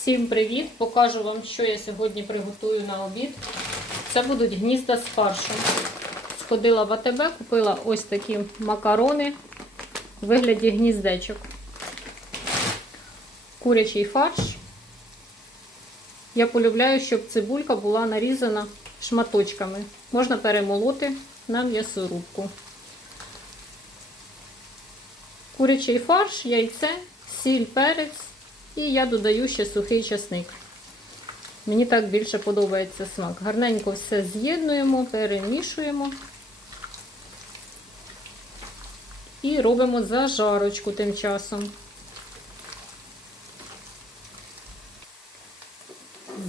Всім привіт! Покажу вам, що я сьогодні приготую на обід. Це будуть гнізда з фаршем. Сходила в АТБ, купила ось такі макарони в вигляді гніздечок. Курячий фарш. Я полюбляю, щоб цибулька була нарізана шматочками. Можна перемолоти на м'ясорубку. Курячий фарш, яйце, сіль, перець. І я додаю ще сухий часник. Мені так більше подобається смак. Гарненько все з'єднуємо, перемішуємо. І робимо зажарочку тим часом.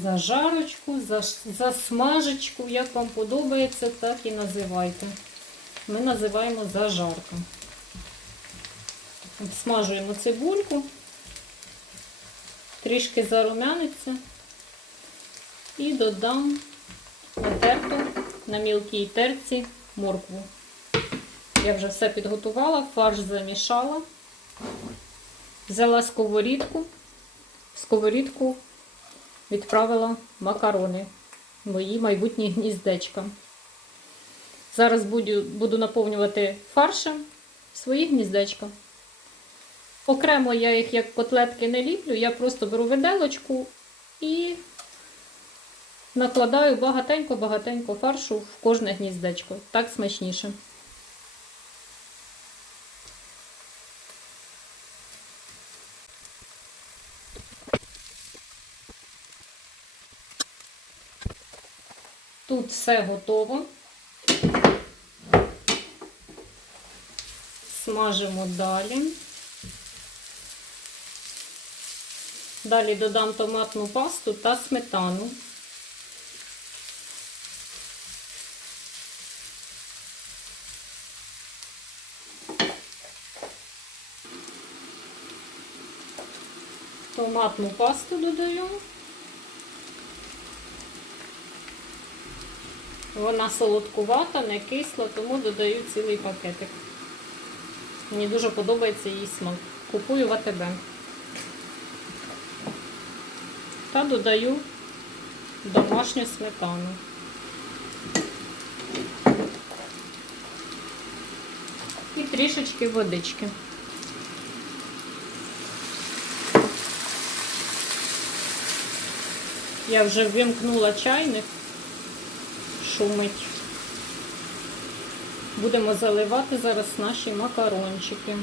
Зажарочку, засмажечку, як вам подобається, так і називайте. Ми називаємо зажарка. Смажуємо цибульку трішки зарумяниться і додам натерту на мілкій терці моркву. Я вже все підготувала, фарш замішала, взяла сковорідку, в сковорідку відправила макарони, мої майбутні гніздечка. Зараз буду, буду наповнювати фаршем свої гніздечка. Окремо я їх як котлетки не ліплю, я просто беру виделочку і накладаю багатенько-багатенько фаршу в кожне гніздечко. Так смачніше. Тут все готово. Смажимо далі. Далі додам томатну пасту та сметану. Томатну пасту додаю. Вона солодкувата, не кисла, тому додаю цілий пакетик. Мені дуже подобається її смак. Купую в АТБ. Та додаю домашню сметану. І трішечки водички. Я вже вимкнула чайник, шумить. Будемо заливати зараз наші макарончики.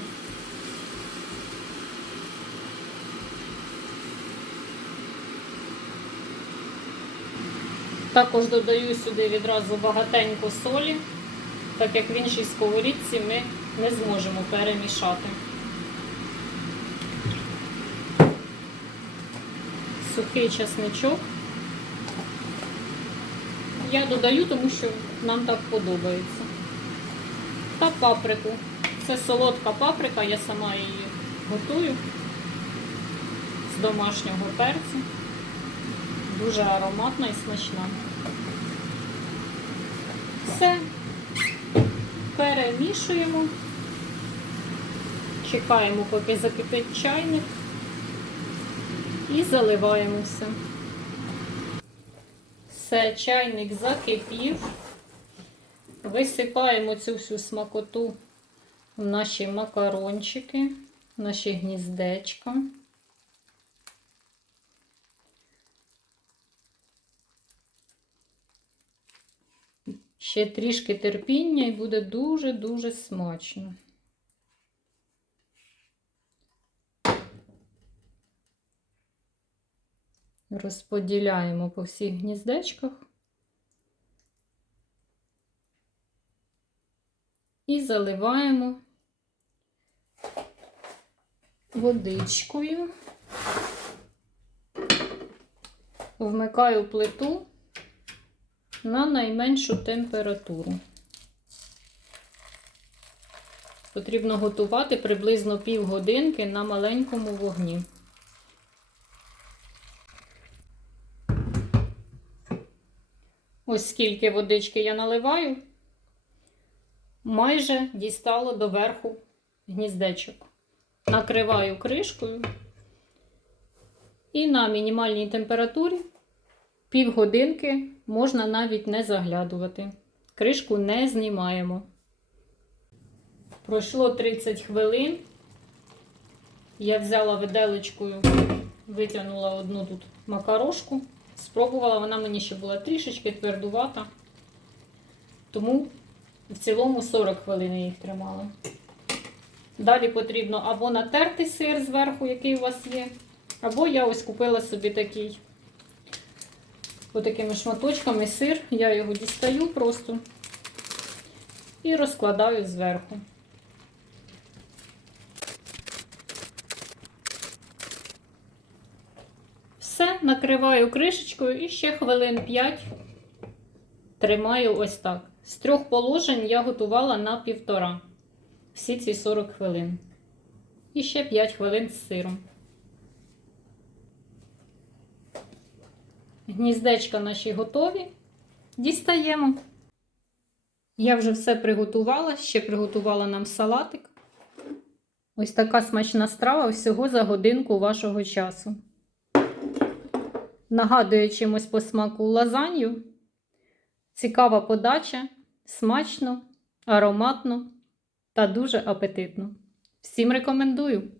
Також додаю сюди відразу багатенько солі, так як в іншій сковорідці ми не зможемо перемішати. Сухий часничок. Я додаю, тому що нам так подобається. Та паприку. Це солодка паприка, я сама її готую з домашнього перцю. Дуже ароматна і смачна. Все. Перемішуємо. Чекаємо, поки закипить чайник. І заливаємо все. Все, чайник закипів. Висипаємо цю всю смакоту в наші макарончики, в наші гніздечка. Ще трішки терпіння і буде дуже-дуже смачно. Розподіляємо по всіх гніздечках. І заливаємо водичкою, вмикаю плиту на найменшу температуру. Потрібно готувати приблизно півгодинки на маленькому вогні. Ось скільки водички я наливаю, майже дістало до верху гніздечок. Накриваю кришкою І на мінімальній температурі півгодинки можна навіть не заглядувати. Кришку не знімаємо. Пройшло 30 хвилин. Я взяла виделечкою, витягнула одну тут макарошку. Спробувала, вона мені ще була трішечки твердувата. Тому в цілому 40 хвилин їх тримала. Далі потрібно або натерти сир зверху, який у вас є, або я ось купила собі такий отакими шматочками сир. Я його дістаю просто і розкладаю зверху. Все, накриваю кришечкою і ще хвилин 5 тримаю ось так. З трьох положень я готувала на півтора. Всі ці 40 хвилин. І ще 5 хвилин з сиром. Гніздечка наші готові. Дістаємо. Я вже все приготувала, ще приготувала нам салатик. Ось така смачна страва всього за годинку вашого часу. Нагадує чимось по смаку лазанью. Цікава подача, смачно, ароматно та дуже апетитно. Всім рекомендую!